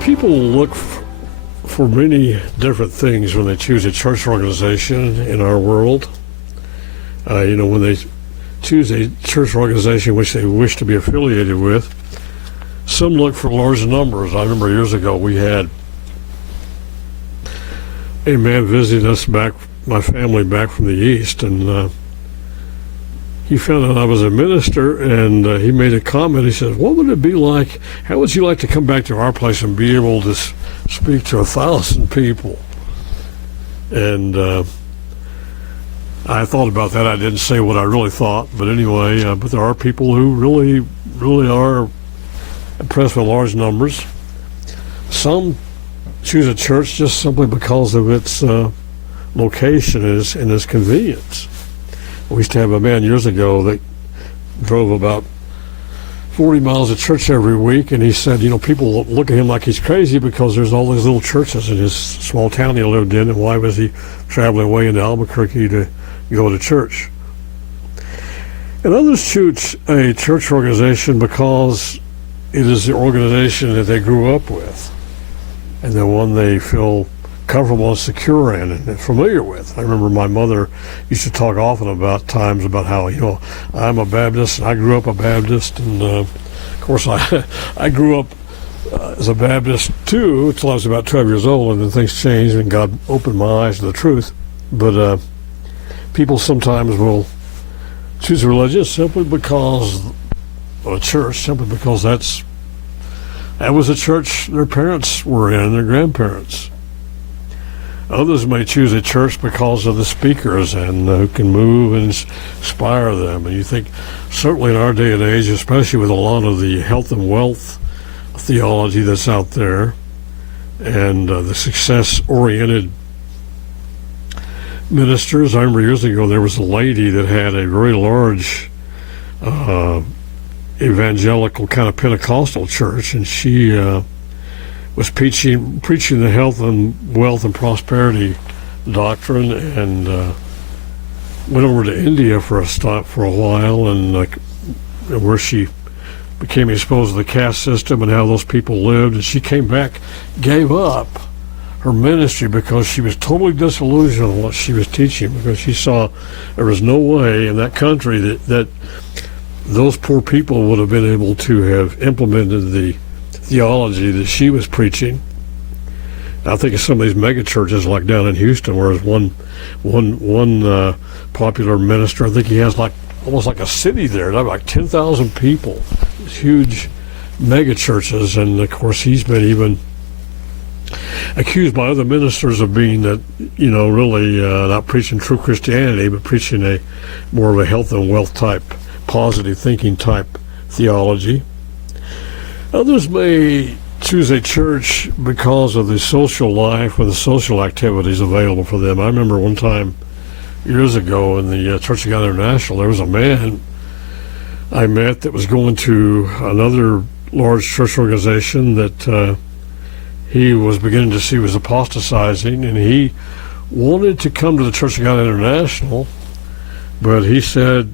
People look for many different things when they choose a church organization in our world. When they choose a church organization which they wish to be affiliated with, some look for large numbers. I remember years ago we had a man visiting us my family back from the East, and he found out I was a minister, and he made a comment. He said, "What would it be like, how would you like to come back to our place and be able to speak to 1,000 people?" And I thought about that. I didn't say what I really thought, but anyway, but there are people who really, really are impressed with large numbers. Some choose a church just simply because of its location and its convenience. We used to have a man years ago that drove about 40 miles to church every week, and he said, people look at him like he's crazy because there's all these little churches in his small town he lived in, and why was he traveling away into Albuquerque to go to church? And others choose a church organization because it is the organization that they grew up with, and the one they feel comfortable and secure in and familiar with. I remember my mother used to talk often about how, I'm a Baptist and I grew up a Baptist, and of course I grew up as a Baptist too until I was about 12 years old, and then things changed and God opened my eyes to the truth. But people sometimes will choose a religion simply because of a church, simply because that was a church their parents were in, their grandparents. Others may choose a church because of the speakers and who can move and inspire them. And you think, certainly in our day and age, especially with a lot of the health and wealth theology that's out there, and the success-oriented ministers. I remember years ago there was a lady that had a very large evangelical kind of Pentecostal church, and she was preaching the health and wealth and prosperity doctrine, and went over to India for a while, and where she became exposed to the caste system and how those people lived. And she came back, gave up her ministry because she was totally disillusioned with what she was teaching, because she saw there was no way in that country that those poor people would have been able to have implemented the theology that she was preaching. I think of some of these mega churches like down in Houston, where there's one popular minister. I think he has almost like a city there, like 10,000 people. It's huge mega churches, and of course he's been even accused by other ministers of being really not preaching true Christianity, but preaching more of a health and wealth type, positive thinking type theology. Others may choose a church because of the social life or the social activities available for them. I remember one time years ago in the Church of God International, there was a man I met that was going to another large church organization that he was beginning to see was apostatizing, and he wanted to come to the Church of God International, but he said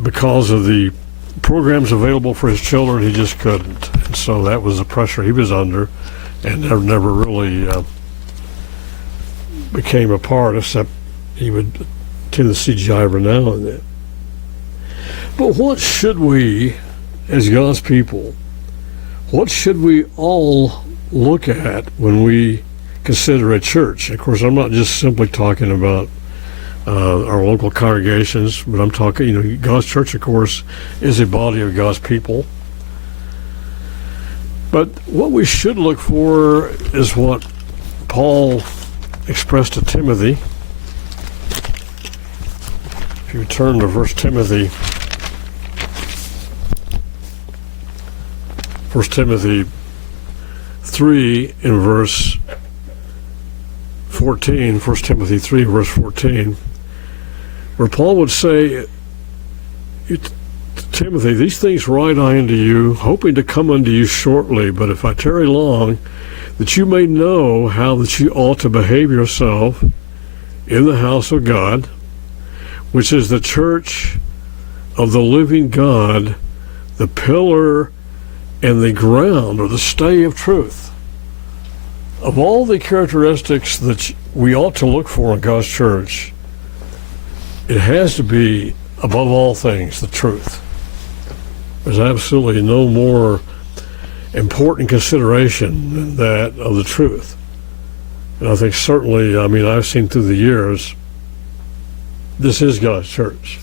because of the programs available for his children, he just couldn't. And so that was the pressure he was under, and never really became a part, except he would attend the CGI every now and then. But what should we, as God's people, what should we all look at when we consider a church? Of course, I'm not just simply talking about our local congregations, but I'm talking, God's church, of course, is a body of God's people. But what we should look for is what Paul expressed to Timothy. If you turn to 1 Timothy 3 in verse 14, 1 Timothy 3 verse 14, where Paul would say, Timothy, these things write I unto you, hoping to come unto you shortly, but if I tarry long, that you may know how that you ought to behave yourself in the house of God, which is the church of the living God, the pillar and the ground, or the stay of truth. of all the characteristics that we ought to look for in God's church, it has to be, above all things, the truth. There's absolutely no more important consideration than that of the truth. And I think certainly, I've seen through the years, this is God's church.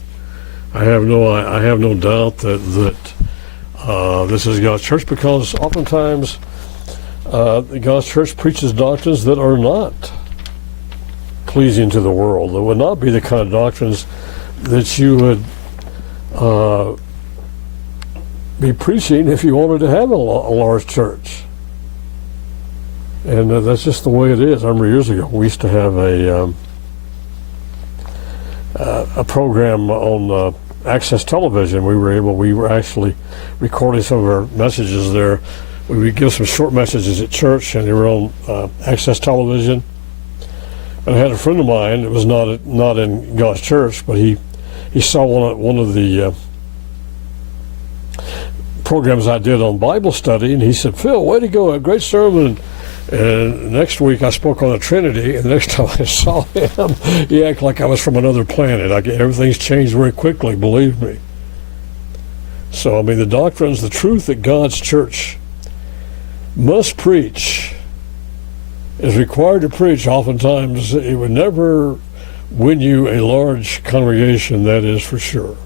I have no doubt that this is God's church, because oftentimes God's church preaches doctrines that are not pleasing to the world. That would not be the kind of doctrines that you would be preaching if you wanted to have a large church. And that's just the way it is. I remember years ago we used to have a program on Access Television. We were actually recording some of our messages there. We would give some short messages at church, and they were on Access Television. And I had a friend of mine that was not in God's church, but he saw one of the programs I did on Bible study, and he said, "Phil, way to go, a great sermon." And next week I spoke on the Trinity, and the next time I saw him, he acted like I was from another planet. Everything's changed very quickly, believe me. So, the doctrines, the truth that God's church must preach, is required to preach, oftentimes it would never win you a large congregation, that is for sure.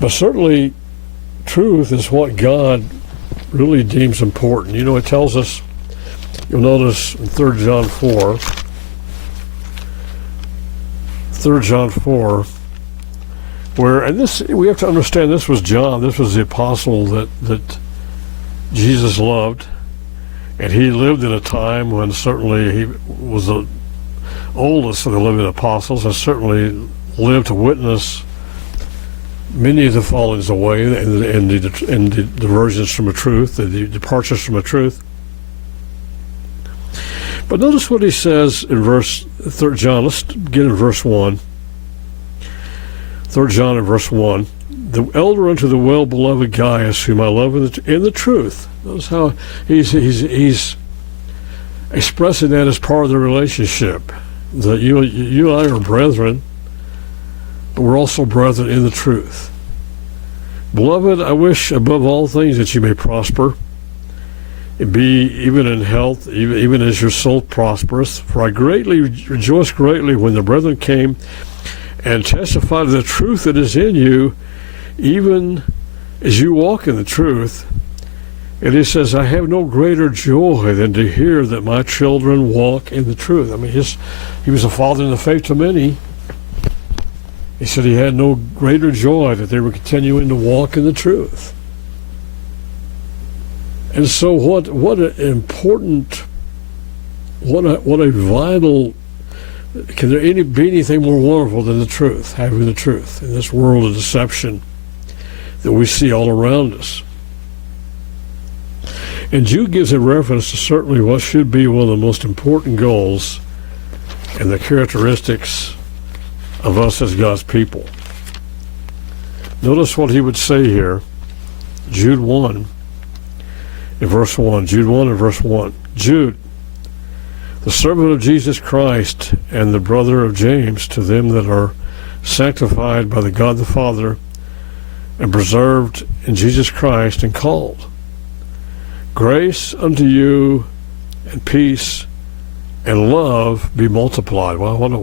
But certainly, truth is what God really deems important. It tells us, you'll notice in 3 John 4, where, and this, we have to understand, this was John, this was the apostle that Jesus loved, and he lived in a time when certainly he was the oldest of the living apostles, and certainly lived to witness many of the fallings away and the diversions from the truth, the departures from the truth. But notice what he says in 3 John. Let's get in verse 1. 3 John in verse 1. The elder unto the well-beloved Gaius, whom I love in the truth. Notice how he's expressing that as part of the relationship. That you and I are brethren, but we're also brethren in the truth. Beloved, I wish above all things that you may prosper, and be even in health, even as your soul prospereth. For I rejoiced greatly when the brethren came and testified of the truth that is in you, even as you walk in the truth. And he says, I have no greater joy than to hear that my children walk in the truth. He was a father in the faith to many. He said he had no greater joy that they were continuing to walk in the truth. And so what an important, what a vital, can there be anything more wonderful than the truth, having the truth in this world of deception that we see all around us? And Jude gives a reference to certainly what should be one of the most important goals and the characteristics of us as God's people. Notice what he would say here, Jude 1 in verse 1. Jude 1 in verse 1. Jude, the servant of Jesus Christ and the brother of James, to them that are sanctified by the God the Father and preserved in Jesus Christ and called. Grace unto you and peace and love be multiplied. Wow, what a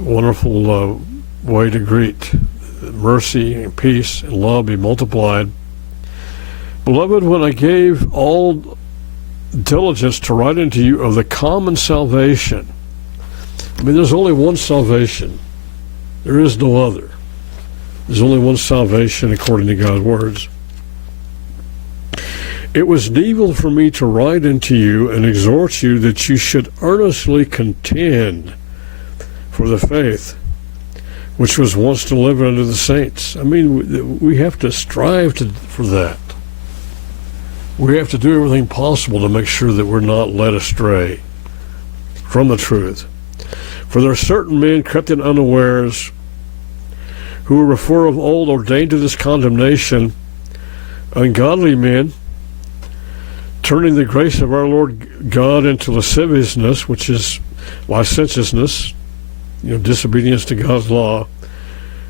wonderful way to greet. Mercy and peace and love be multiplied. Beloved, when I gave all diligence to write unto you of the common salvation. There's only one salvation. There is no other. There's only one salvation according to God's words. It was needful for me to write unto you and exhort you that you should earnestly contend for the faith which was once delivered unto the saints. We have to strive for that. We have to do everything possible to make sure that we're not led astray from the truth. For there are certain men crept in unawares, who were before of old ordained to this condemnation, ungodly men, turning the grace of our Lord God into lasciviousness, which is licentiousness, disobedience to God's law,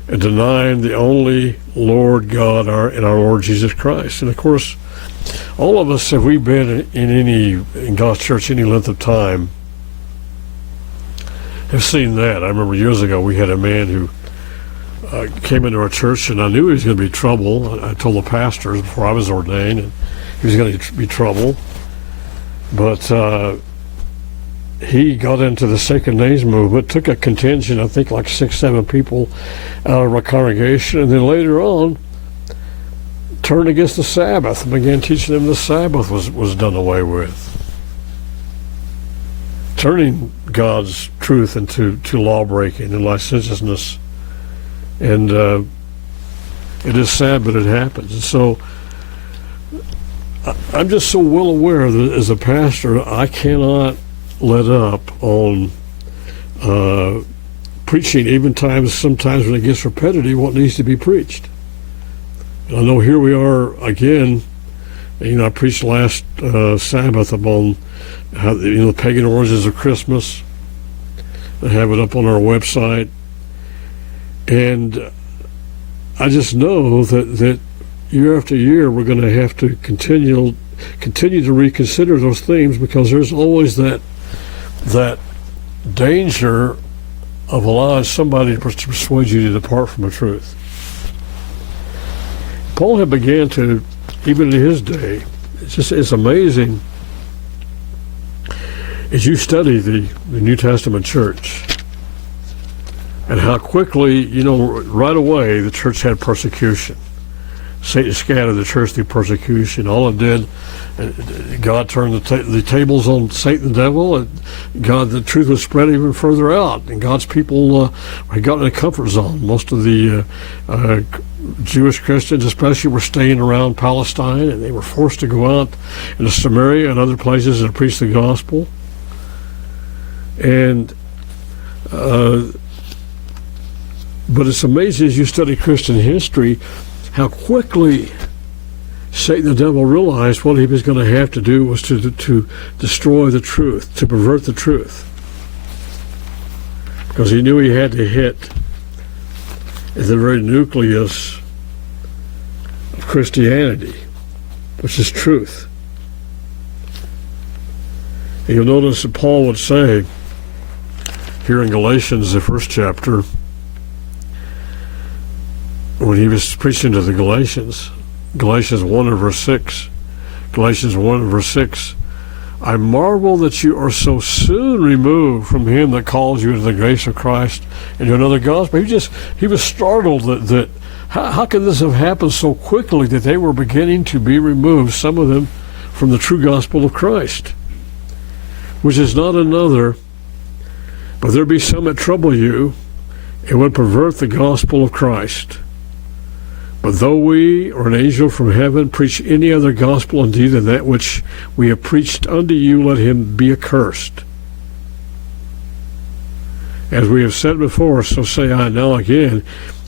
and denying the only Lord God in our Lord Jesus Christ. And of course, all of us, if we've been in God's church any length of time, have seen that. I remember years ago we had a man who came into our church, and I knew he was going to be trouble. I told the pastors before I was ordained, and he was going to be trouble. But he got into the Sacred Names movement, took a contingent, I think like 6, 7 people out of our congregation, and then later on turned against the Sabbath and began teaching them the Sabbath was done away with. Turning God's truth into law-breaking and licentiousness. And it is sad, but it happens. And so I'm just so well aware that as a pastor, I cannot let up on preaching, even sometimes when it gets repetitive, what needs to be preached. And I know here we are again. I preached last Sabbath upon how the pagan origins of Christmas. I have it up on our website, and I just know that year after year we're going to have to continue to reconsider those themes, because there's always that danger of allowing somebody to persuade you to depart from the truth. Paul had began to, even in his day, it's amazing as you study the New Testament church and how quickly, right away the church had persecution. Satan scattered the church through persecution. All it did, God turned the tables on Satan, the devil, and the truth was spread even further out, and God's people had gotten in a comfort zone. Most of the Jewish Christians especially were staying around Palestine, and they were forced to go out into Samaria and other places and preach the gospel. And but it's amazing as you study Christian history how quickly Satan the devil realized what he was going to have to do was to destroy the truth, to pervert the truth. Because he knew he had to hit at the very nucleus of Christianity, which is truth. And you'll notice that Paul would say here in Galatians, the first chapter, when he was preaching to the Galatians 1 and verse 6, I marvel that you are so soon removed from him that calls you into the grace of Christ into another gospel. He was startled that how could this have happened so quickly that they were beginning to be removed, some of them, from the true gospel of Christ, which is not another, but there be some that trouble you and would pervert the gospel of Christ. But though we or an angel from heaven preach any other gospel unto you than that which we have preached unto you, let him be accursed. As we have said before, so say I now again,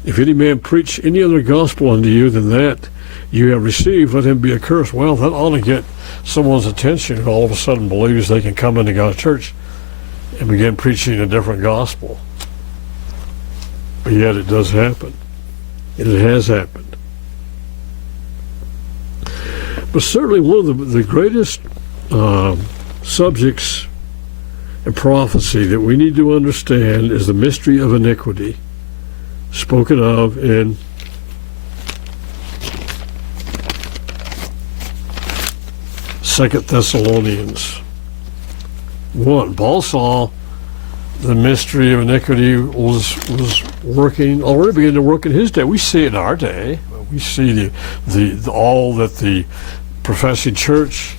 if any man preach any other gospel unto you than that you have received, let him be accursed. Well, that ought to get someone's attention who all of a sudden believes they can come into God's church and begin preaching a different gospel. But yet it does happen. And it has happened. But certainly one of the greatest subjects in prophecy that we need to understand is the mystery of iniquity, spoken of in Second Thessalonians 1. Paul saw the mystery of iniquity was working, already beginning to work in his day. We see it in our day. We see the all that the professing church,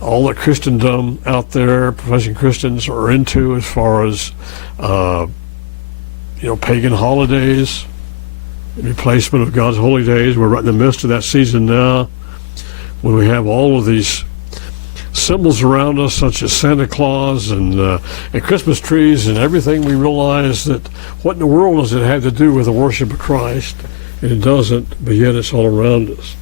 all that Christendom out there, professing Christians are into as far as pagan holidays, replacement of God's holy days. We're right in the midst of that season now, when we have all of these symbols around us, such as Santa Claus and Christmas trees and everything. We realize that what in the world does it have to do with the worship of Christ? And it doesn't, but yet it's all around us.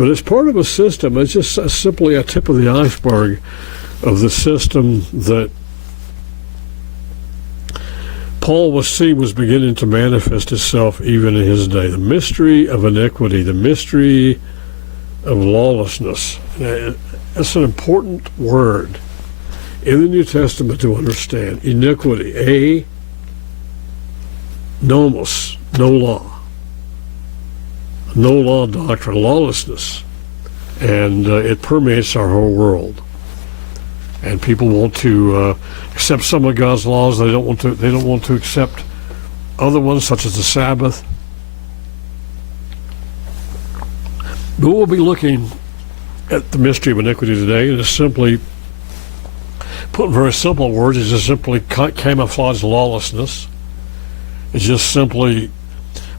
But it's part of a system. It's just simply a tip of the iceberg of the system that Paul was seeing was beginning to manifest itself even in his day. The mystery of iniquity, the mystery of lawlessness. That's an important word in the New Testament to understand. Iniquity, nomos, no law. No law doctrine, lawlessness. And it permeates our whole world. And people want to accept some of God's laws. They don't want to accept other ones, such as the Sabbath. But we'll be looking at the mystery of iniquity today, and it's simply, put in very simple words, it's just simply camouflage lawlessness. It's just simply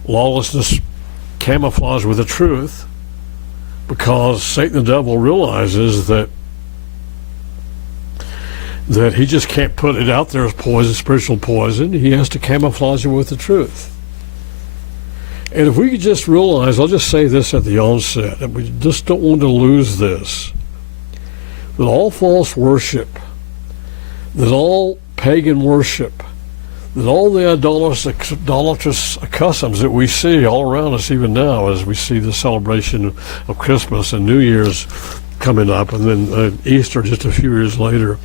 lawlessness camouflaged with the truth, because Satan the devil realizes that he just can't put it out there as poison, spiritual poison. He has to camouflage it with the truth. And if we could just realize, I'll just say this at the onset, that we just don't want to lose this, that all false worship, that all pagan worship, that all the idolatrous customs that we see all around us even now, as we see the celebration of Christmas and New Year's coming up, and then Easter just a few years later,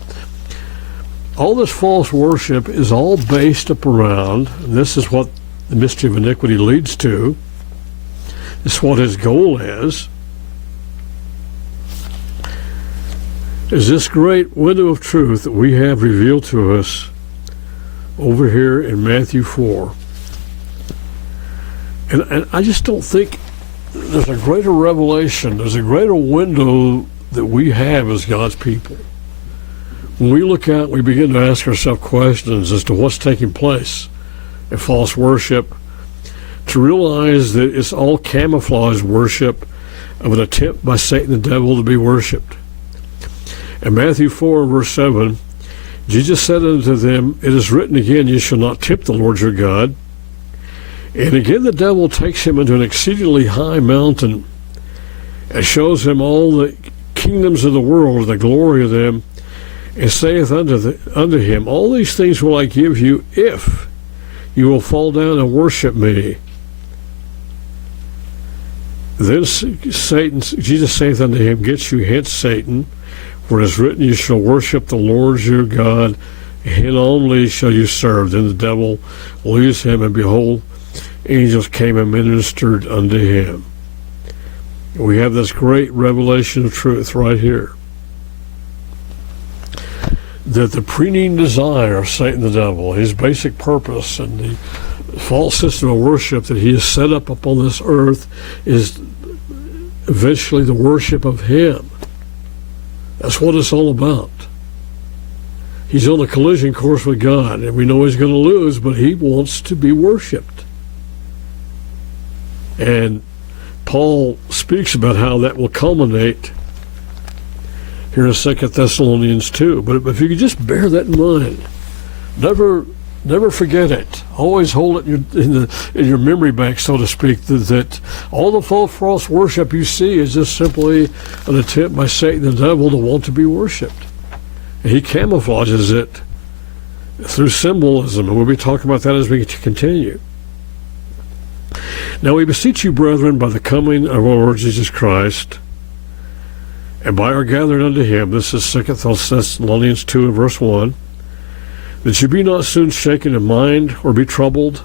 all this false worship is all based up around, and this is what the mystery of iniquity leads to. It's what his goal is this great window of truth that we have revealed to us over here in Matthew 4. And I just don't think there's a greater revelation, there's a greater window that we have as God's people. When we look out, we begin to ask ourselves questions as to what's taking place in false worship, to realize that it's all camouflage worship of an attempt by Satan the devil to be worshipped. In Matthew 4, verse 7, Jesus said unto them, It is written again, You shall not tempt the Lord your God. And again the devil takes him into an exceedingly high mountain and shows him all the kingdoms of the world, the glory of them, and saith unto him, All these things will I give you, if you will fall down and worship me. Then Jesus saith unto him, Get you hence, Satan, for it is written, You shall worship the Lord your God, and him only shall you serve. Then the devil leaves him, and behold, angels came and ministered unto him. We have this great revelation of truth right here, that the preening desire of Satan the devil, his basic purpose, and the false system of worship that he has set up upon this earth is eventually the worship of him. That's what it's all about. He's on a collision course with God, and we know he's going to lose, but he wants to be worshipped. And Paul speaks about how that will culminate here in 2 Thessalonians 2. But if you could just bear that in mind, never forget it. Always hold it in your memory bank, so to speak, that all the false worship you see is just simply an attempt by Satan the devil to want to be worshipped. And he camouflages it through symbolism, and we'll be talking about that as we continue. Now we beseech you, brethren, by the coming of our Lord Jesus Christ, and by our gathering unto him, this is 2 Thessalonians 2 and verse 1, that you be not soon shaken in mind or be troubled,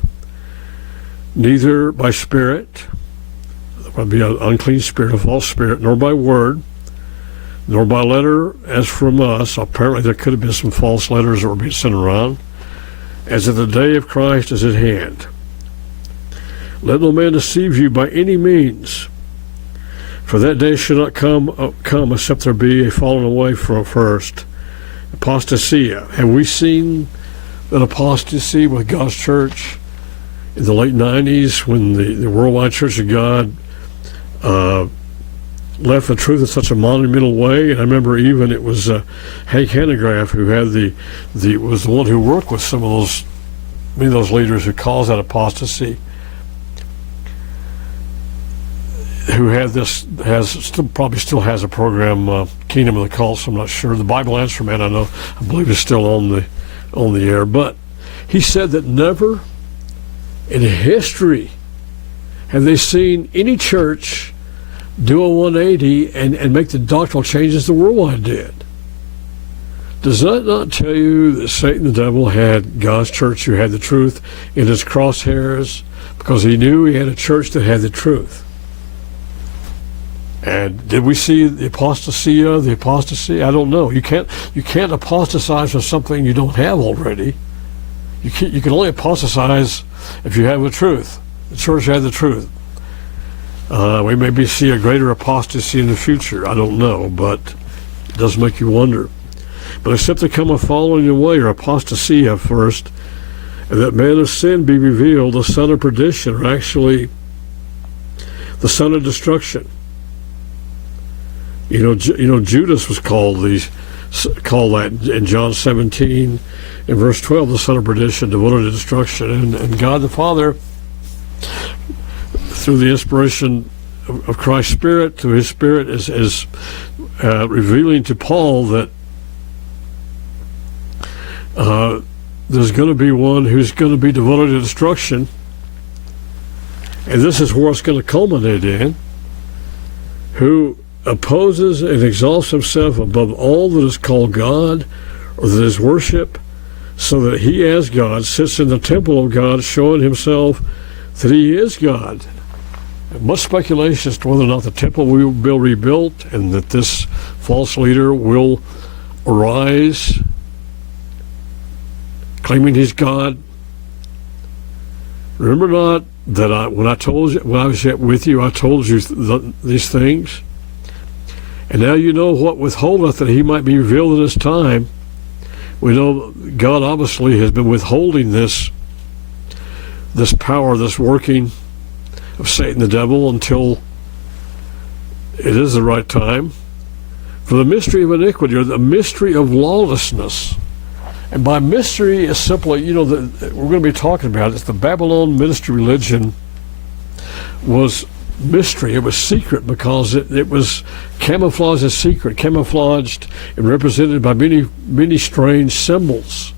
neither by spirit, there might be an unclean spirit, a false spirit, nor by word, nor by letter as from us. Apparently there could have been some false letters that were being sent around, as that the day of Christ is at hand. Let no man deceive you by any means, for that day should not come except there be a falling away from first, apostasia. Have we seen an apostasy with God's church in the late 90s when the Worldwide Church of God left the truth in such a monumental way? And I remember even it was Hank Hanegraaff who had was the one who worked with some of those leaders who caused that apostasy, who had this probably still has a program, Kingdom of the Cults. I'm not sure. The Bible Answer Man, I believe is still on the air. But he said that never in history have they seen any church do a 180 and make the doctrinal changes the worldwide did. Does that not tell you that Satan the devil had God's church who had the truth in his crosshairs because he knew he had a church that had the truth? And did we see the apostasy? I don't know. You can't apostatize from something you don't have already. You can only apostatize if you have the truth. The church had the truth. We maybe see a greater apostasy in the future. I don't know, but it does make you wonder. But except there come a falling away or apostasia first, and that man of sin be revealed, the son of perdition, or actually the son of destruction. Judas was called that in John 17 in verse 12, the son of perdition, devoted to destruction. And God the Father, through the inspiration of Christ's Spirit, through His Spirit, is revealing to Paul that there's going to be one who's going to be devoted to destruction, and this is where it's going to culminate in, who opposes and exalts himself above all that is called God or that is worship, so that he as God sits in the temple of God, showing himself that he is God. And much speculation as to whether or not the temple will be rebuilt and that this false leader will arise claiming he's God. Remember not that when I was yet with you, I told you these things? And now you know what withholdeth, that he might be revealed in his time. We know God obviously has been withholding this power, this working of Satan the devil until it is the right time. For the mystery of iniquity, or the mystery of lawlessness. And by mystery is simply, we're going to be talking about it. The Babylon ministry religion was mystery. It was secret because it was camouflaged as secret, camouflaged and represented by many, many strange symbols.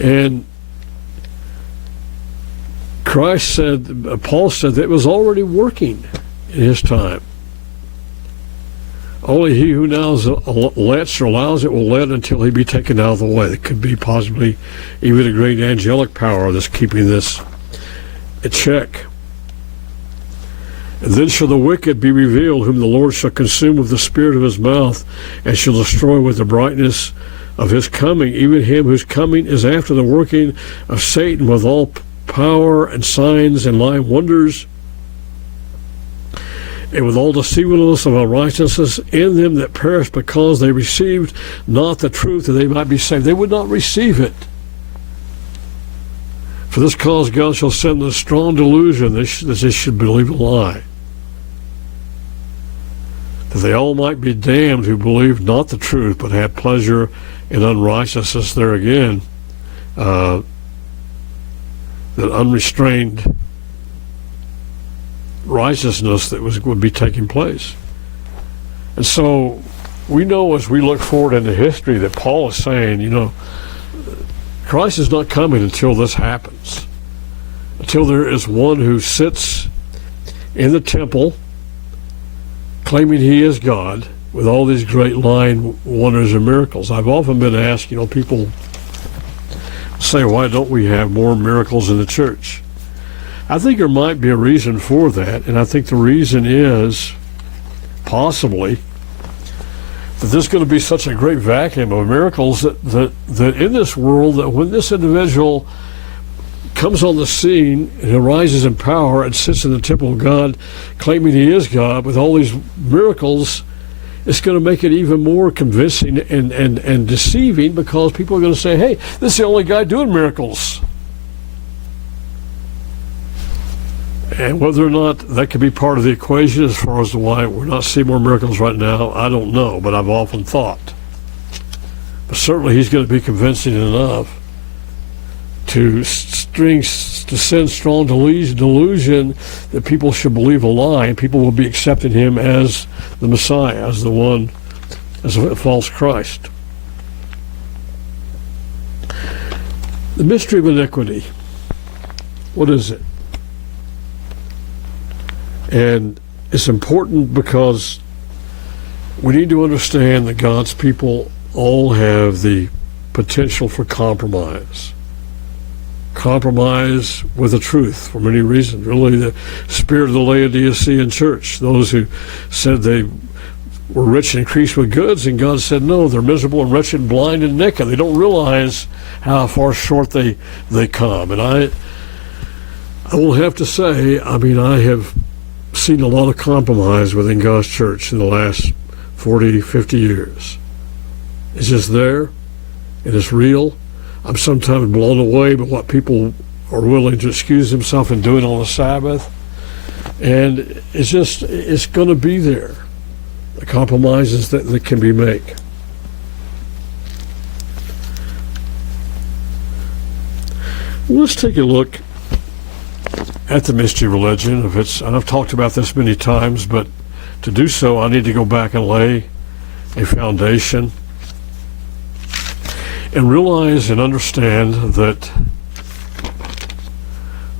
And Paul said that it was already working in his time. Only he who now lets or allows it will let until he be taken out of the way. It could be possibly even a great angelic power that's keeping this in check. And then shall the wicked be revealed, whom the Lord shall consume with the spirit of his mouth, and shall destroy with the brightness of his coming, even him whose coming is after the working of Satan with all power and signs and lying wonders, and with all deceivableness of unrighteousness in them that perish, because they received not the truth, that they might be saved. They would not receive it. For this cause God shall send a strong delusion that they should believe a lie, that they all might be damned who believed not the truth, but had pleasure in unrighteousness. There again, that unrestrained righteousness that would be taking place. And so we know as we look forward into history that Paul is saying, Christ is not coming until this happens, until there is one who sits in the temple claiming he is God with all these great lying wonders and miracles. I've often been asked, people say, why don't we have more miracles in the church? I think there might be a reason for that, and I think the reason is possibly that there's going to be such a great vacuum of miracles that in this world, that when this individual comes on the scene and arises in power and sits in the temple of God claiming he is God with all these miracles, it's going to make it even more convincing and deceiving, because people are going to say, hey, this is the only guy doing miracles. And whether or not that could be part of the equation as far as why we're not seeing more miracles right now, I don't know, but I've often thought. But certainly he's going to be convincing enough to string to send strong delusion that people should believe a lie, and people will be accepting him as the Messiah, as the one, as a false Christ. The mystery of iniquity. What is it? And it's important because we need to understand that God's people all have the potential for compromise. Compromise with the truth for many reasons. Really, the spirit of the Laodicean church, those who said they were rich and increased with goods, and God said, no, they're miserable and wretched and blind and naked. They don't realize how far short they come. And I will have to say, I have seen a lot of compromise within God's church in the last 40, 50 years. It's just there, and it's real. I'm sometimes blown away by what people are willing to excuse themselves in doing on the Sabbath. And it's going to be there. The compromises that can be made. Let's take a look at the mystery religion. And I've talked about this many times, but to do so, I need to go back and lay a foundation and realize and understand that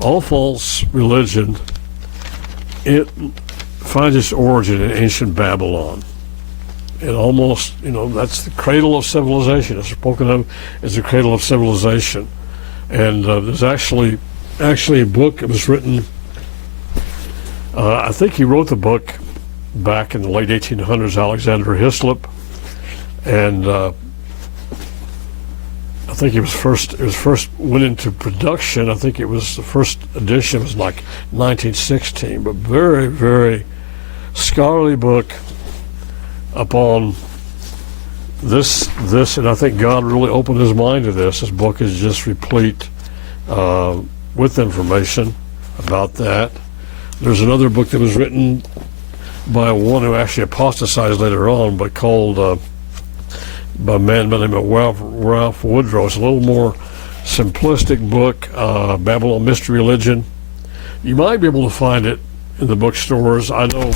all false religion, it finds its origin in ancient Babylon. It almost, that's the cradle of civilization. It's spoken of as the cradle of civilization. And there's actually a book that was written, I think he wrote the book back in the late 1800s, Alexander Hislop, and I think it was first went into production. I think it was the first edition was like 1916, but very, very scholarly book upon this, and I think God really opened his mind to this. This book is just replete with information about that. There's another book that was written by one who actually apostatized later on, but called by a man by the name of Ralph Woodrow. It's a little more simplistic book, Babylon Mystery Religion. You might be able to find it in the bookstores. I know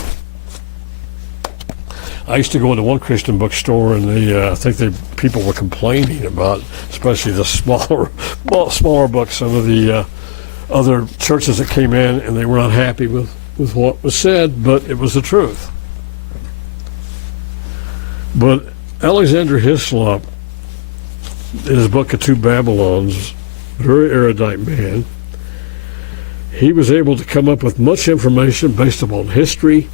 I used to go into one Christian bookstore, and I think people were complaining about, especially the smaller books, some of the other churches that came in, and they were not happy with what was said, but it was the truth. But Alexander Hislop, in his book of Two Babylons, very erudite man, he was able to come up with much information based upon history,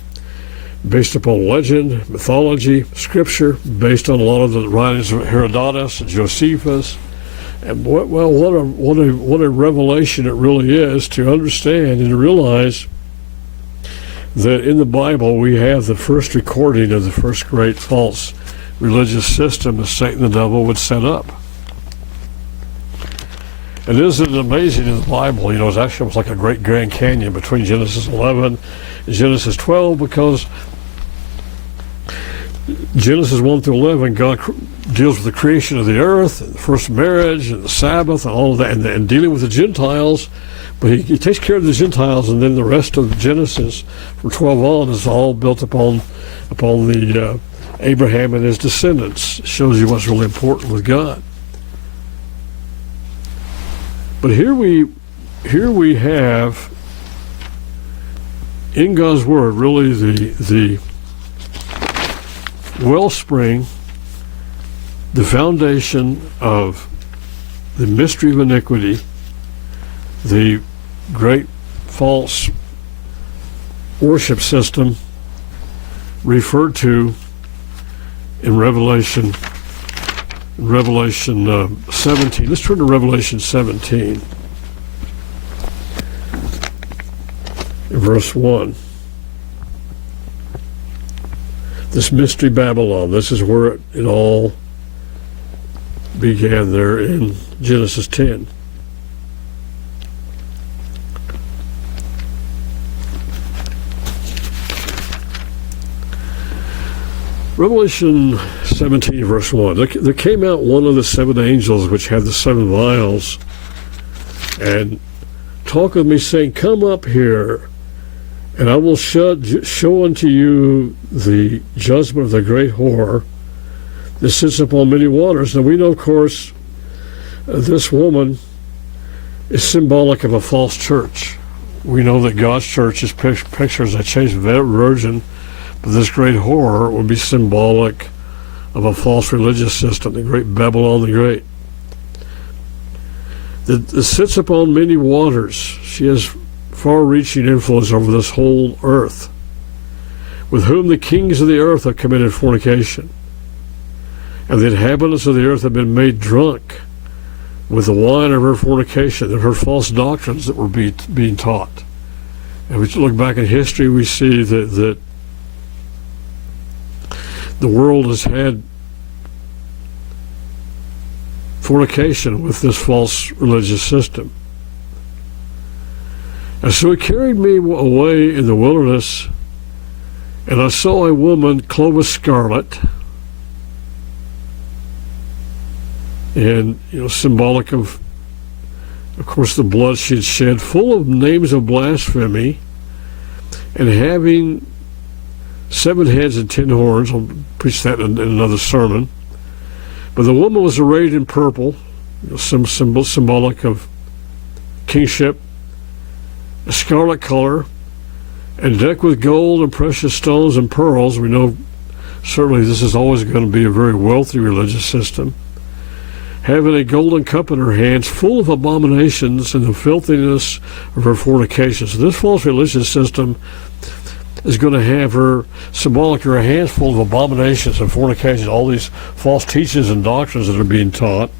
based upon legend, mythology, scripture, based on a lot of the writings of Herodotus and Josephus. And what a revelation it really is to understand and to realize that in the Bible we have the first recording of the first great false religious system that Satan the devil would set up. And isn't it amazing in the Bible, it's actually almost like a great Grand Canyon between Genesis 11 and Genesis 12, because Genesis 1 through 11, God deals with the creation of the earth, and the first marriage, and the Sabbath, and all of that, and dealing with the Gentiles. But he takes care of the Gentiles, and then the rest of Genesis from 12 on is all built upon the Abraham and his descendants. It shows you what's really important with God. But here we have in God's Word really the wellspring, the foundation of the mystery of iniquity, the great false worship system referred to in Revelation 17. Let's turn to Revelation 17, in verse 1. This mystery Babylon, this is where it all began there in Genesis 10. Revelation 17, verse 1. There came out one of the seven angels which had the seven vials, and talk with me, saying, Come up here, and I will show unto you the judgment of the great whore that sits upon many waters. Now we know, of course, this woman is symbolic of a false church. We know that God's church is pictures a chaste virgin, but this great whore would be symbolic of a false religious system, the great Babylon the Great. That sits upon many waters. She has far-reaching influence over this whole earth, with whom the kings of the earth have committed fornication, and the inhabitants of the earth have been made drunk with the wine of her fornication, of her false doctrines that were being taught. And we look back in history, we see that the world has had fornication with this false religious system. And so he carried me away in the wilderness, and I saw a woman clothed with scarlet, and symbolic of course, the blood she had shed, full of names of blasphemy, and having 7 heads and 10 horns. I'll preach that in another sermon. But the woman was arrayed in purple, symbolic of kingship, a scarlet color, and decked with gold and precious stones and pearls. We know certainly this is always going to be a very wealthy religious system. Having a golden cup in her hands, full of abominations and the filthiness of her fornication. So this false religious system is going to have her symbolic, her hands full of abominations and fornications, all these false teachings and doctrines that are being taught.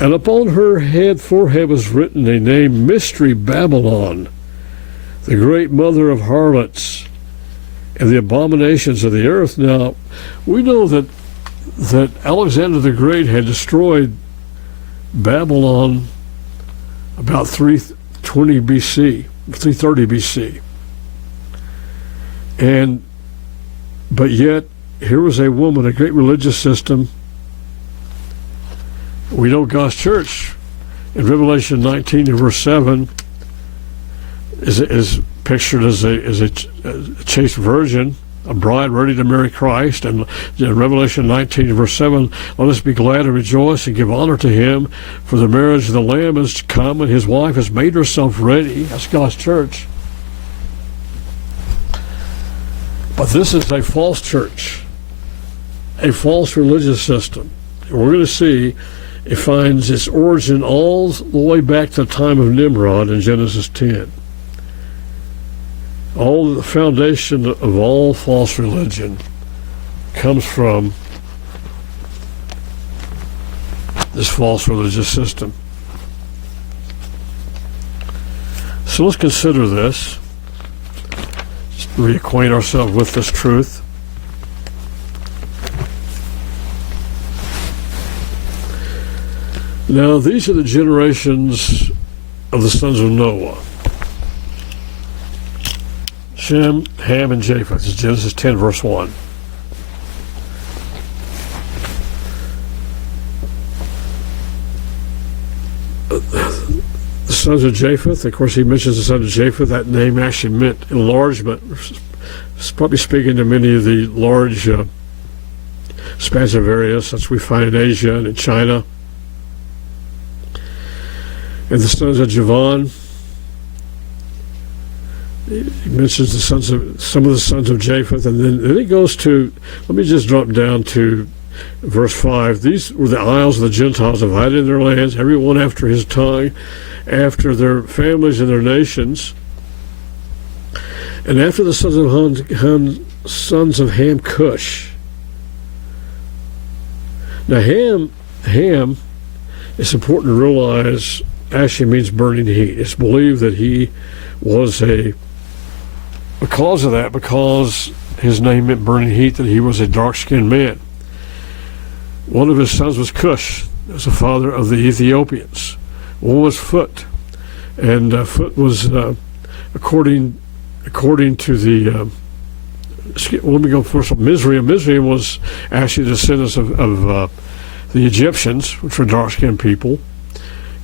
And upon her forehead was written a name, Mystery Babylon, the great mother of harlots and the abominations of the earth. Now, we know that Alexander the Great had destroyed Babylon about 330 BC. But yet, here was a woman, a great religious system. We know God's church in Revelation 19 and verse 7 is pictured as a chaste virgin, a bride ready to marry Christ. And in Revelation 19 verse 7, let us be glad and rejoice and give honor to him, for the marriage of the Lamb is come, and his wife has made herself ready. That's God's church. But this is a false church, a false religious system. And we're going to see it finds its origin all the way back to the time of Nimrod in Genesis 10. All the foundation of all false religion comes from this false religious system. So let's consider this, just reacquaint ourselves with this truth. Now, these are the generations of the sons of Noah: Shem, Ham, and Japheth. This is Genesis 10, verse 1. The sons of Japheth, of course, he mentions the sons of Japheth. That name actually meant enlargement. It's probably speaking to many of the large expansive areas such we find in Asia and in China. And the sons of Javan, he mentions some of the sons of Japheth, and then he goes to, let me just drop down to verse 5. These were the isles of the Gentiles divided in their lands, everyone after his tongue, after their families and their nations. And after the sons of Ham, Cush. Now Ham, it's important to realize, actually means burning heat. It's believed that he was because his name meant burning heat, that he was a dark-skinned man. One of his sons was Cush, as the father of the Ethiopians. One was Phut, and Phut was, according to the, let me go first. Mizraim. Mizraim was actually the descendants of the Egyptians, which were dark-skinned people.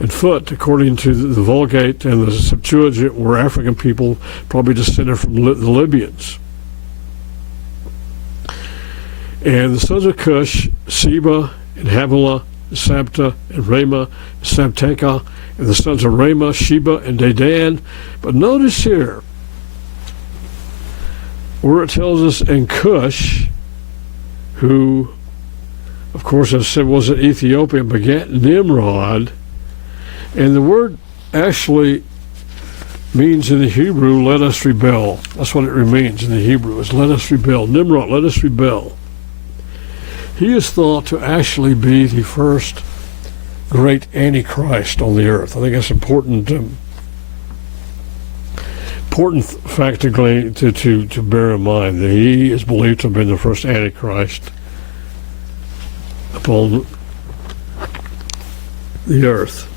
and foot, according to the Vulgate and the Septuagint, were African people, probably descended from the Libyans. And the sons of Cush, Seba, and Havilah, and Sabta, and Ramah, and Sabteka, and the sons of Ramah, Sheba, and Dedan. But notice here, where it tells us, and Cush, who, of course, as I said, was an Ethiopian, begat Nimrod. And the word actually means in the Hebrew, let us rebel. That's what it means in the Hebrew, is let us rebel. Nimrod, let us rebel. He is thought to actually be the first great Antichrist on the earth. I think that's important fact to bear in mind, that he is believed to have been the first Antichrist upon the earth.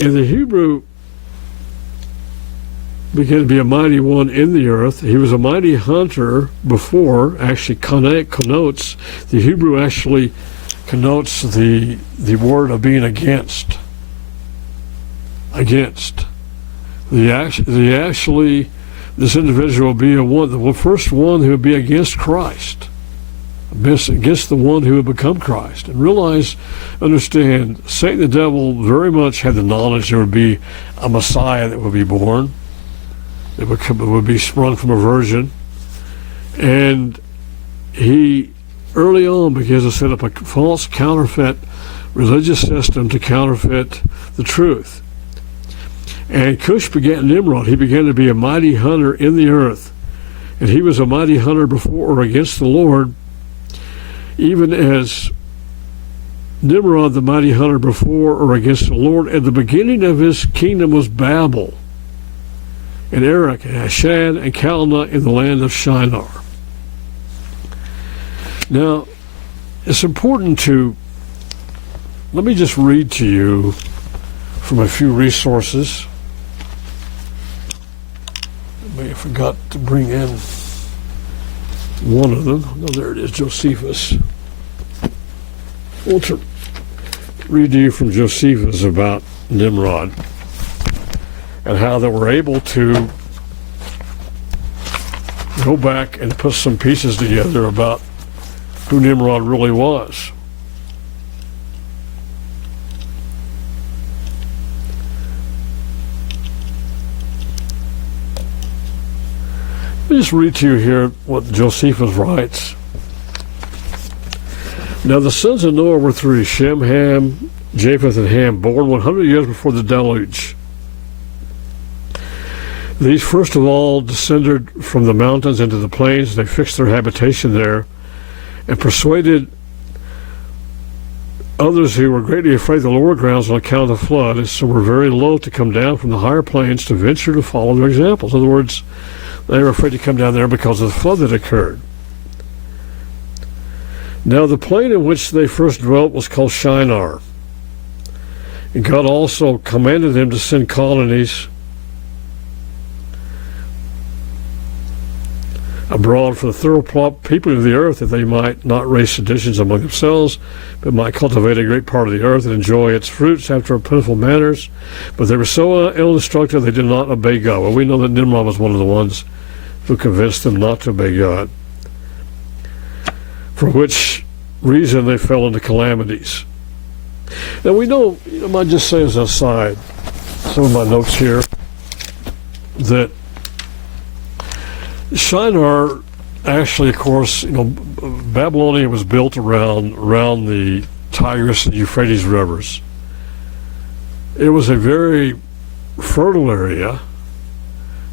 In the Hebrew, began to be a mighty one in the earth. He was a mighty hunter before, actually connotes, the Hebrew actually connotes the word of being against. Against. This individual will be the first one who would be against Christ, against the one who would become Christ. And understand, Satan the devil very much had the knowledge there would be a Messiah that would be born. It would be sprung from a virgin. And he, early on, begins to set up a false counterfeit religious system to counterfeit the truth. And Cush begat Nimrod. He began to be a mighty hunter in the earth. And he was a mighty hunter before or against the Lord, even as Nimrod, the mighty hunter before or against the Lord. At the beginning of his kingdom was Babel, and Erech, and Ashan, and Calneh in the land of Shinar. Now, it's important let me just read to you from a few resources. I forgot to bring in one of them. No, there it is, Josephus. I want to read to you from Josephus about Nimrod and how they were able to go back and put some pieces together about who Nimrod really was. Let me just read to you here what Josephus writes. Now the sons of Noah were three: Shem, Ham, Japheth, and Ham, born 100 years before the deluge. These first of all descended from the mountains into the plains. They fixed their habitation there and persuaded others who were greatly afraid of the lower grounds on account of the flood, and so were very loath to come down from the higher plains to venture to follow their examples. In other words, they were afraid to come down there because of the flood that occurred. Now the plain in which they first dwelt was called Shinar. And God also commanded them to send colonies abroad for the thorough people of the earth, that they might not raise seditions among themselves, but might cultivate a great part of the earth and enjoy its fruits after plentiful manners. But they were so ill-instructed they did not obey God. Well, we know that Nimrod was one of the ones who convinced them not to obey God, for which reason they fell into calamities. Now we know, I might just say as an aside, some of my notes here, that Shinar, actually, of course, Babylonia was built around the Tigris and Euphrates rivers. It was a very fertile area,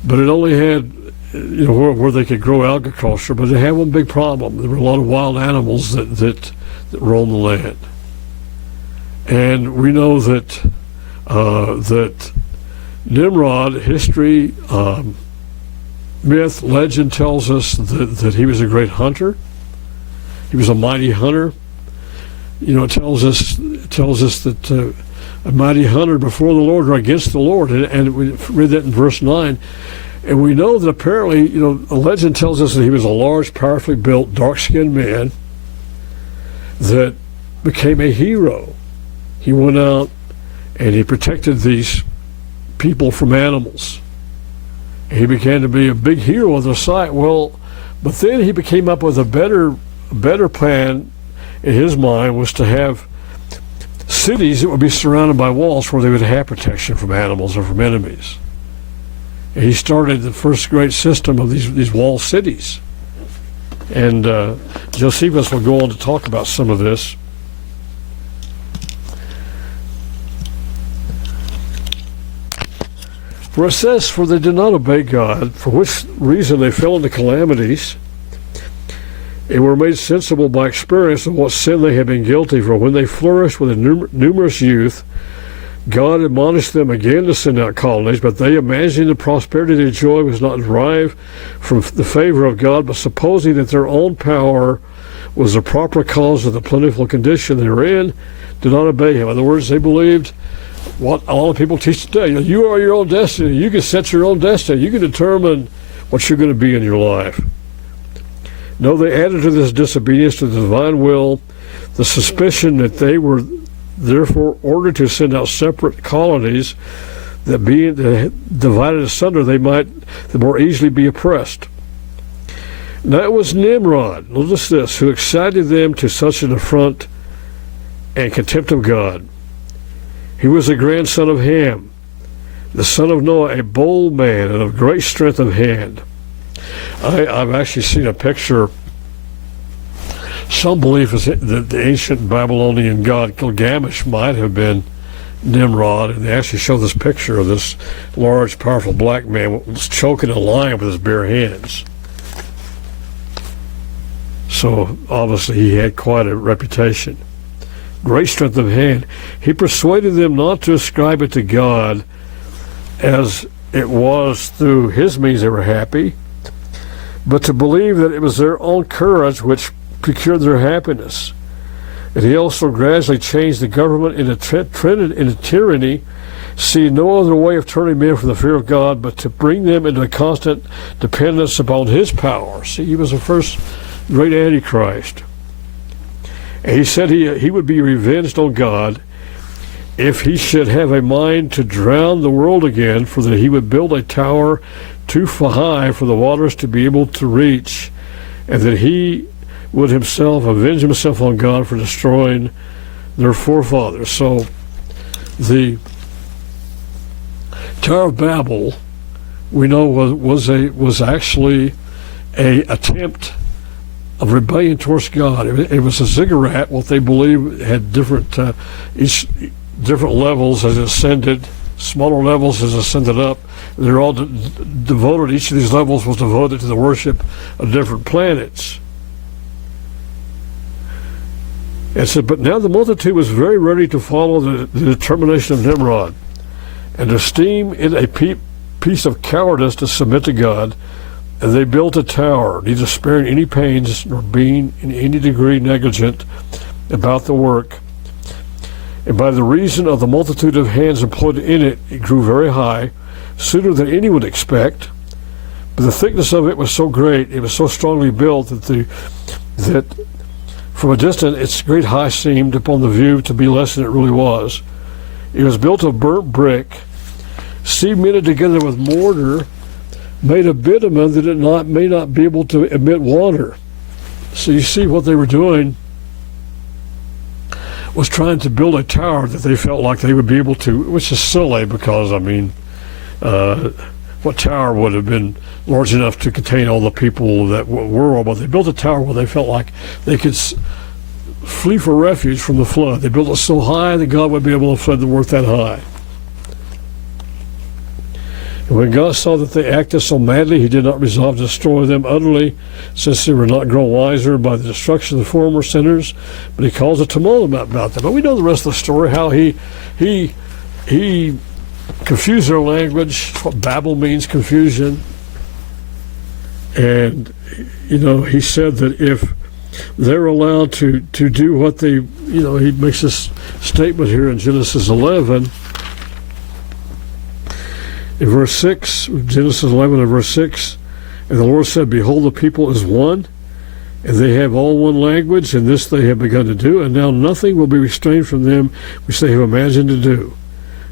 but it only had, where they could grow agriculture, but it had one big problem. There were a lot of wild animals that roamed the land. And we know that that Nimrod, history, myth, legend tells us that he was a great hunter. He was a mighty hunter. It tells us that a mighty hunter before the Lord or against the Lord, and we read that in verse 9. And we know that apparently, a legend tells us that he was a large, powerfully built, dark-skinned man that became a hero. He went out and he protected these people from animals. He began to be a big hero of their sight. Well, but then he came up with a better plan in his mind, was to have cities that would be surrounded by walls where they would have protection from animals or from enemies. And he started the first great system of these walled cities. And Josephus will go on to talk about some of this. For it says, for they did not obey God, for which reason they fell into calamities, and were made sensible by experience of what sin they had been guilty. For when they flourished with a numerous youth, God admonished them again to send out colonies, but they, imagining the prosperity they enjoyed was not derived from the favor of God, but supposing that their own power was the proper cause of the plentiful condition they were in, did not obey him. In other words, they believed what a lot of people teach today. You are your own destiny. You can set your own destiny. You can determine what you're going to be in your life. No, they added to this disobedience to the divine will the suspicion that they were therefore ordered to send out separate colonies, that being divided asunder they might the more easily be oppressed. Now it was Nimrod, notice this, who excited them to such an affront and contempt of God. He was the grandson of Ham, the son of Noah, a bold man and of great strength of hand. I've actually seen a picture. Some believe that the ancient Babylonian god Gilgamesh might have been Nimrod, and they actually show this picture of this large, powerful black man choking a lion with his bare hands. So obviously he had quite a reputation. Great strength of hand. He persuaded them not to ascribe it to God, as it was through his means they were happy, but to believe that it was their own courage which procured their happiness. And he also gradually changed the government into tyranny, seeing no other way of turning men from the fear of God but to bring them into a constant dependence upon his power. See, he was the first great Antichrist. And he said he would be revenged on God if he should have a mind to drown the world again, for that he would build a tower too high for the waters to be able to reach, and that he would himself avenge himself on God for destroying their forefathers. So the Tower of Babel, we know, was actually a attempt of rebellion towards God. It was a ziggurat, what they believe had different levels as it ascended, smaller levels as it ascended up. They're all devoted, each of these levels was devoted to the worship of different planets. And said, but now the multitude was very ready to follow the determination of Nimrod, and to esteem it a piece of cowardice to submit to God. And they built a tower, neither sparing any pains nor being in any degree negligent about the work. And by the reason of the multitude of hands employed in it, it grew very high, sooner than any would expect. But the thickness of it was so great, it was so strongly built that from a distance its great height seemed upon the view to be less than it really was. It was built of burnt brick, cemented together with mortar, made of bitumen that it may not be able to emit water. So you see what they were doing was trying to build a tower that they felt like they would be able to, which is silly because, I mean, what tower would have been large enough to contain all the people that were, but they built a tower where they felt like they could flee for refuge from the flood. They built it so high that God would be able to flood the earth that high. And when God saw that they acted so madly, he did not resolve to destroy them utterly, since they were not grown wiser by the destruction of the former sinners, but he caused a tumult about them. But we know the rest of the story, how he confused their language. That's what Babel means, confusion. And, you know, he said that if they're allowed to do what they, you know, he makes this statement here in Genesis 11, in verse 6, Genesis 11 and verse 6, and the Lord said, behold, the people is one, and they have all one language, and this they have begun to do, and now nothing will be restrained from them which they have imagined to do.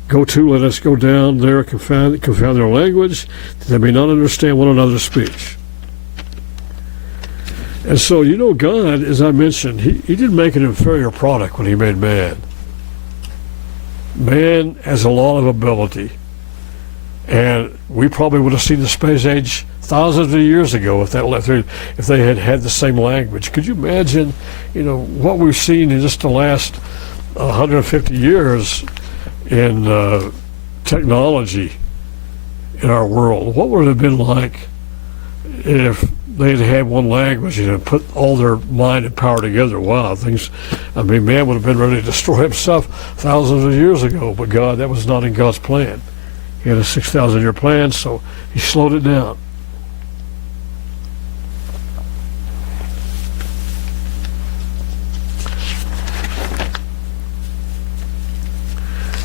Go to, let us go down there, confound their language, that they may not understand one another's speech. And so, you know, God, as I mentioned, he didn't make an inferior product when he made man. Man has a lot of ability. And we probably would have seen the space age thousands of years ago if they had had the same language. Could you imagine, you know, what we've seen in just the last 150 years in technology in our world? What would it have been like if they'd had one language and put all their mind and power together? Wow, man would have been ready to destroy himself thousands of years ago, but God, that was not in God's plan. He had a 6,000-year plan, so he slowed it down.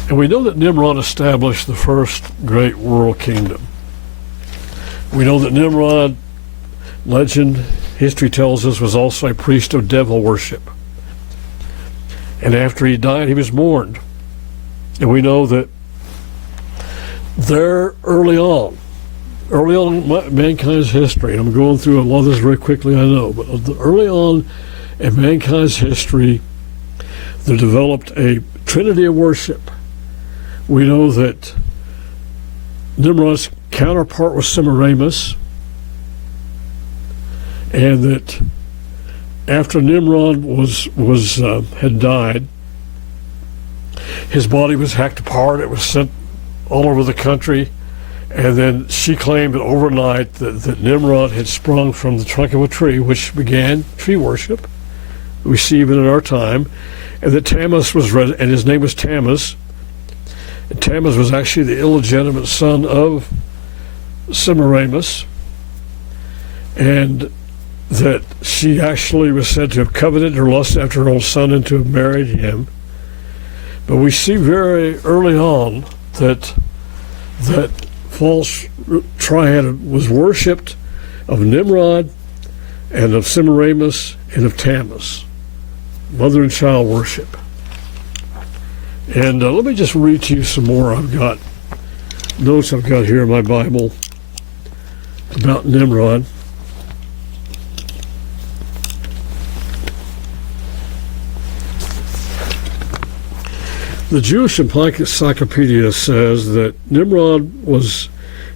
And we know that Nimrod established the first great world kingdom. We know that Nimrod, legend, history tells us, was also a priest of devil worship. And after he died, he was mourned. And we know that there, early on mankind's history, and I'm going through a lot of this very quickly, I know, but early on in mankind's history, they developed a trinity of worship. We know that Nimrod's counterpart was Semiramis, and that after Nimrod had died, his body was hacked apart. It was sent all over the country, and then she claimed that overnight that Nimrod had sprung from the trunk of a tree, which began tree worship we see even in our time, and that Tammuz was and his name was Tammuz. And Tammuz was actually the illegitimate son of Semiramis, and that she actually was said to have coveted or lust after her own son and to have married him. But we see very early on that false triad was worshipped of Nimrod and of Semiramis and of Tammuz, mother and child worship. And let me just read to you some more. I've got notes I've got here in my Bible about Nimrod. The Jewish Encyclopedia says that Nimrod was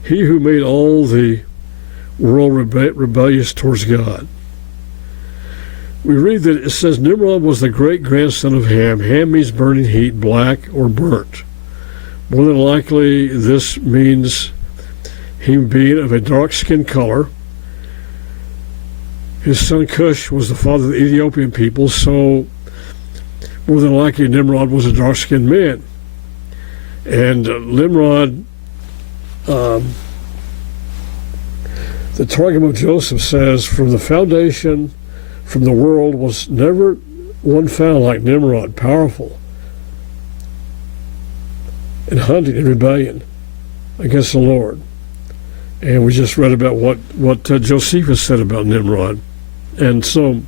he who made all the world rebellious towards God. We read that it says Nimrod was the great-grandson of Ham. Ham means burning heat, black, or burnt. More than likely, this means him being of a dark skin color. His son Cush was the father of the Ethiopian people, so more than likely Nimrod was a dark-skinned man. And Nimrod, the Targum of Joseph says, from the world was never one found like Nimrod, powerful and hunting in rebellion against the Lord. And we just read about what Josephus said about Nimrod. And so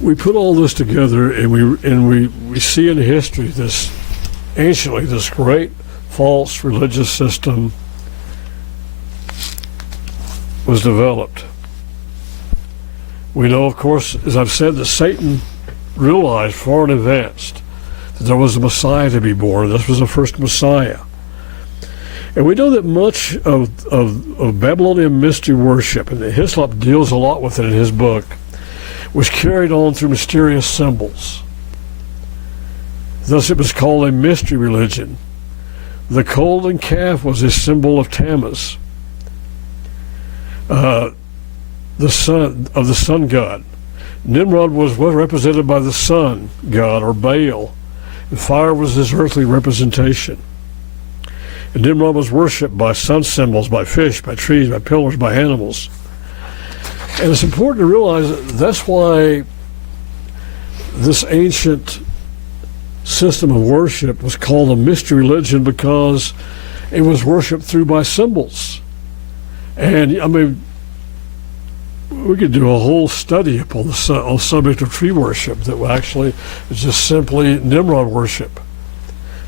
we put all this together, and we see in history this great false religious system was developed. We know, of course, as I've said, that Satan realized far in advance that there was a Messiah to be born. This was the first Messiah. And we know that much of Babylonian mystery worship, and Hislop deals a lot with it in his book, was carried on through mysterious symbols. Thus it was called a mystery religion. The golden calf was a symbol of Tammuz, the sun god. Nimrod was represented by the sun god, or Baal, and fire was his earthly representation. And Nimrod was worshipped by sun symbols, by fish, by trees, by pillars, by animals. And it's important to realize that's why this ancient system of worship was called a mystery religion, because it was worshipped through by symbols. And I mean, we could do a whole study upon on the subject of tree worship that actually is just simply Nimrod worship.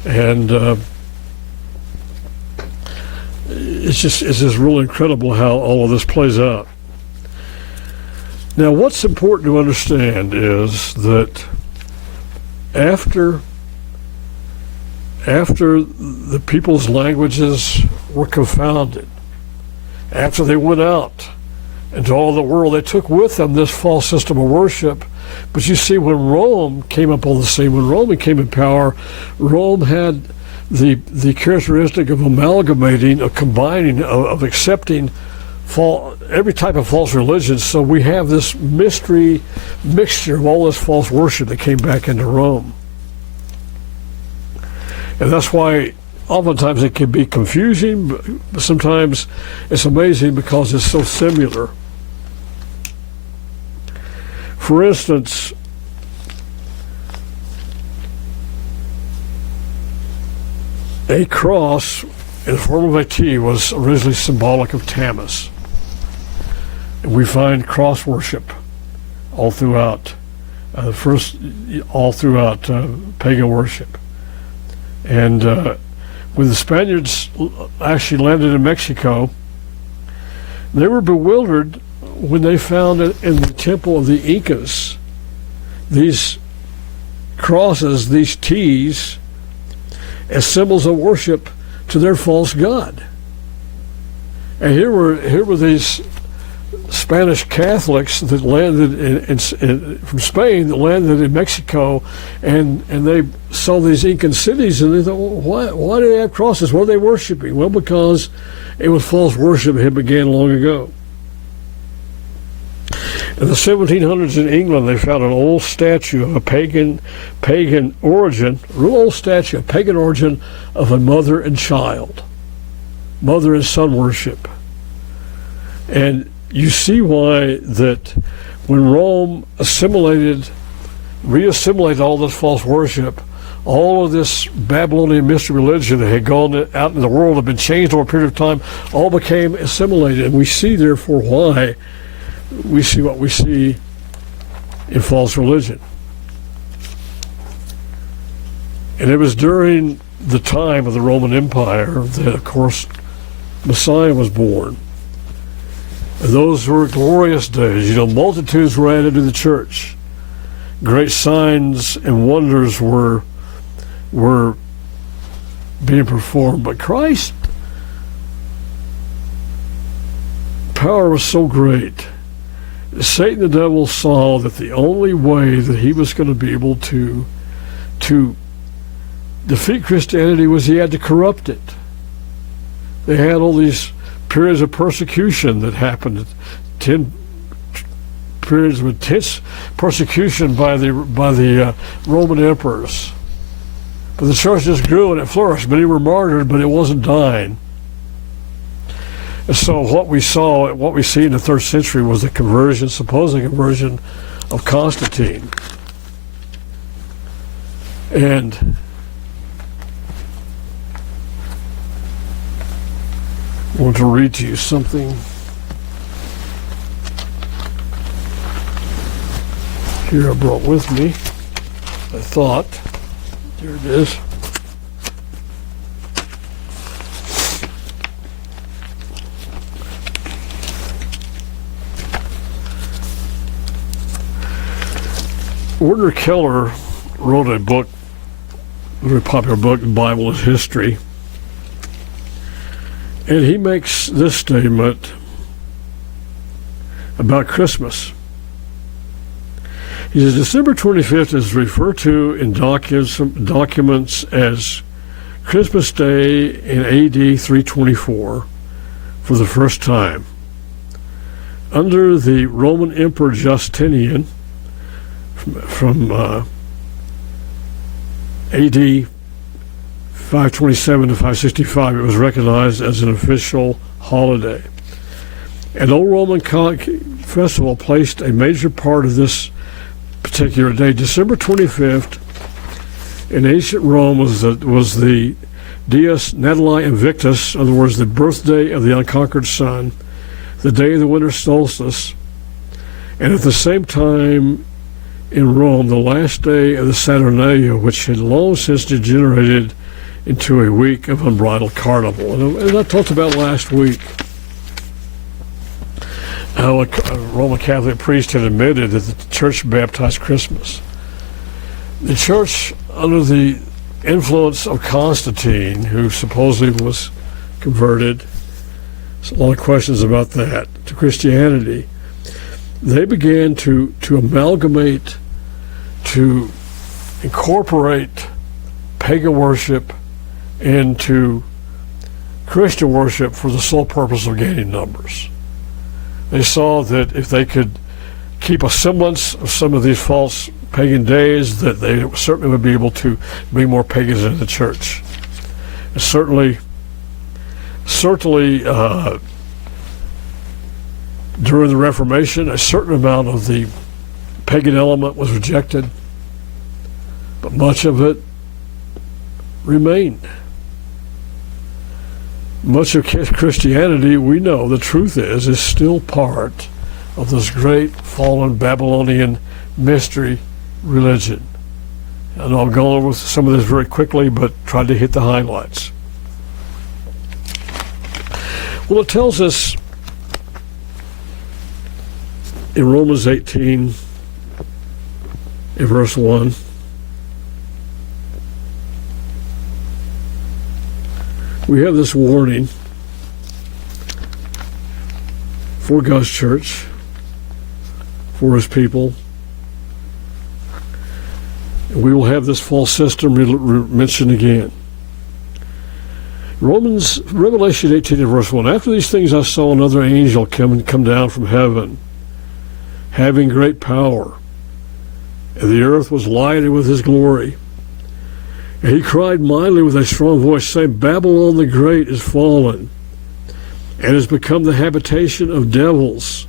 And it's just really incredible how all of this plays out. Now, what's important to understand is that after the people's languages were confounded, after they went out into all the world, they took with them this false system of worship. But you see, when Rome came up on the scene, when Rome came in power, Rome had the characteristic of amalgamating, of combining, of accepting every type of false religion. So we have this mixture of all this false worship that came back into Rome. And that's why oftentimes it can be confusing, but sometimes it's amazing because it's so similar. For instance, a cross in the form of a T was originally symbolic of Tammuz. And we find cross worship all throughout pagan worship. And when the Spaniards actually landed in Mexico, they were bewildered when they found in the temple of the Incas these crosses, these T's, as symbols of worship to their false god. And here were these Spanish Catholics that landed from Spain, that landed in Mexico, and they saw these Incan cities, and they thought, well, why do they have crosses? What are they worshiping? Well, because it was false worship that had began long ago. In the 1700s in England, they found an old statue of a pagan origin, a real old statue, a pagan origin of a mother and child, mother and son worship. And you see why that when Rome reassimilated all this false worship, all of this Babylonian mystery religion that had gone out in the world, had been changed over a period of time, all became assimilated. And we see, therefore, why we see what we see in false religion. And it was during the time of the Roman Empire that, of course, Messiah was born. And those were glorious days. Multitudes were added to the church. Great signs and wonders were being performed. But Christ's power was so great, Satan the devil saw that the only way that he was going to be able to defeat Christianity was he had to corrupt it. They had all these periods of persecution that happened, 10 periods of intense persecution by the Roman emperors. But the church just grew and it flourished. Many were martyred, but it wasn't dying. And so what we see in the 3rd century was the conversion, supposed conversion of Constantine. And I want to read to you something here I brought with me. I thought, here it is. Werner Keller wrote a book, a very popular book, The Bible is History. And he makes this statement about Christmas. He says, December 25th is referred to in documents as Christmas Day in AD 324 for the first time. Under the Roman Emperor Justinian, from AD 527 to 565, it was recognized as an official holiday. An old Roman festival placed a major part of this particular day. December 25th in ancient Rome was the Dies Natali Invictus, in other words, the birthday of the unconquered sun, the day of the winter solstice, And at the same time, in Rome, the last day of the Saturnalia, which had long since degenerated into a week of unbridled carnival. And I talked about last week how a Roman Catholic priest had admitted that the church baptized Christmas. The church, under the influence of Constantine, who supposedly was converted, there's a lot of questions about that, to Christianity, they began to amalgamate, to incorporate pagan worship into Christian worship for the sole purpose of gaining numbers. They saw that if they could keep a semblance of some of these false pagan days, that they certainly would be able to bring more pagans into the church. And certainly during the Reformation, a certain amount of the pagan element was rejected, but much of it remained. Much of Christianity, we know the truth is still part of this great fallen Babylonian mystery religion. And I'll go over some of this very quickly, but try to hit the highlights. Well, it tells us in Romans 18, in verse 1, we have this warning for God's church, for his people. And we will have this false system mentioned again. Revelation 18 and verse 1, after these things I saw another angel come down from heaven, having great power, and the earth was lighted with his glory. And he cried mightily with a strong voice, saying, Babylon the Great is fallen, and has become the habitation of devils.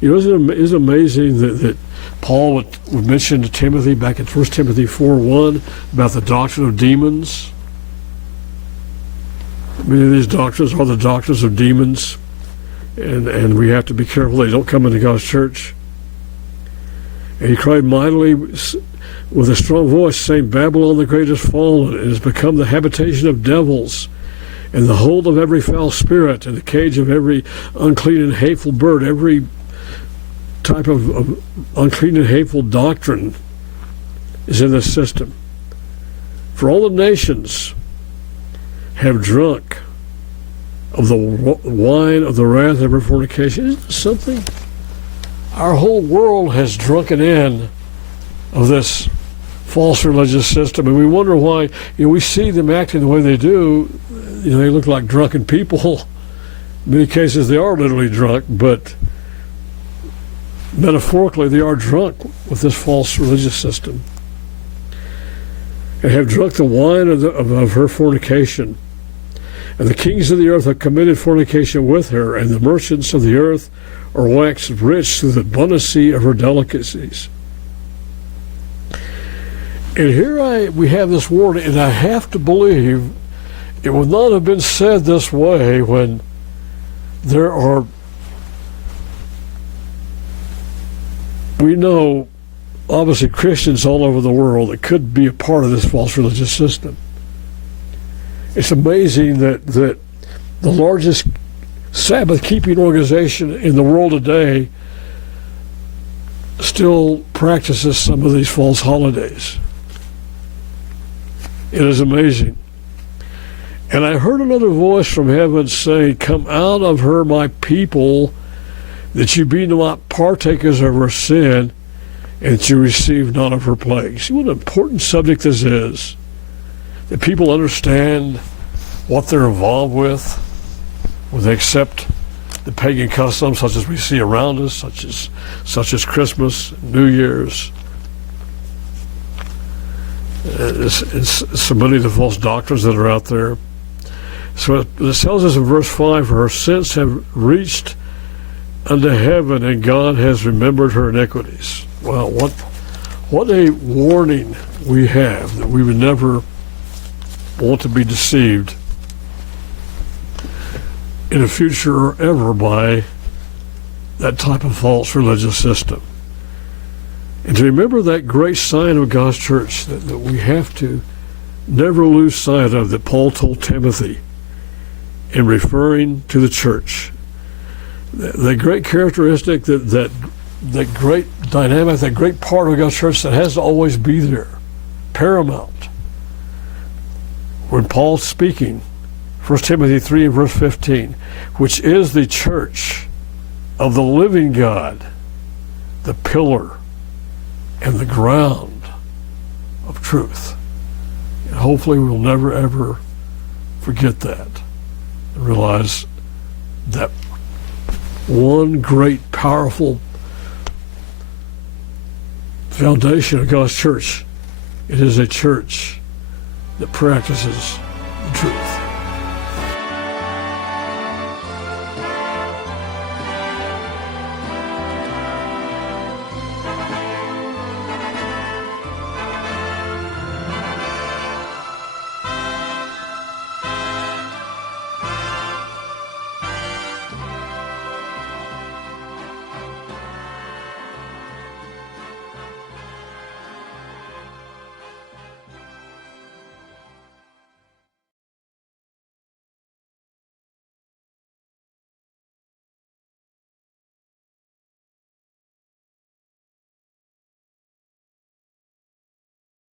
You know, isn't it amazing that Paul would mention to Timothy back in 1 Timothy 4:1 about the doctrine of demons? Many of these doctrines are the doctrines of demons, and we have to be careful they don't come into God's church. And he cried mightily with a strong voice, saying, Babylon the Great is fallen, and has become the habitation of devils, and the hold of every foul spirit, and the cage of every unclean and hateful bird. Every type of unclean and hateful doctrine is in this system. For all the nations have drunk of the wine of the wrath of her fornication. Isn't this something? Our whole world has drunken in of this false religious system, and we wonder why. We see them acting the way they do. They look like drunken people. In many cases they are literally drunk, but metaphorically they are drunk with this false religious system, and have drunk the wine of her fornication. And the kings of the earth have committed fornication with her, and the merchants of the earth are waxed rich through the abundancy of her delicacies. And here we have this warning, and I have to believe it would not have been said this way when there are, we know, obviously Christians all over the world that could be a part of this false religious system. It's amazing that the largest Sabbath-keeping organization in the world today still practices some of these false holidays. It is amazing. And I heard another voice from heaven saying, Come out of her, my people, that you be not partakers of her sin, and that you receive none of her plagues. See what an important subject this is, that people understand what they're involved with when they accept the pagan customs such as we see around us, such as Christmas, New Year's. It's so many of the false doctrines that are out there. So it tells us in verse 5, for her sins have reached unto heaven, and God has remembered her iniquities. Well, what a warning we have, that we would never want to be deceived in the future or ever by that type of false religious system. And to remember that great sign of God's church that we have to never lose sight of, that Paul told Timothy in referring to the church. The great characteristic, that great dynamic, that great part of God's church that has to always be there, paramount. When Paul's speaking, 1 Timothy 3 and verse 15, which is the church of the living God, the pillar and the ground of truth. And hopefully we'll never, ever forget that and realize that one great, powerful foundation of God's church, it is a church that practices the truth.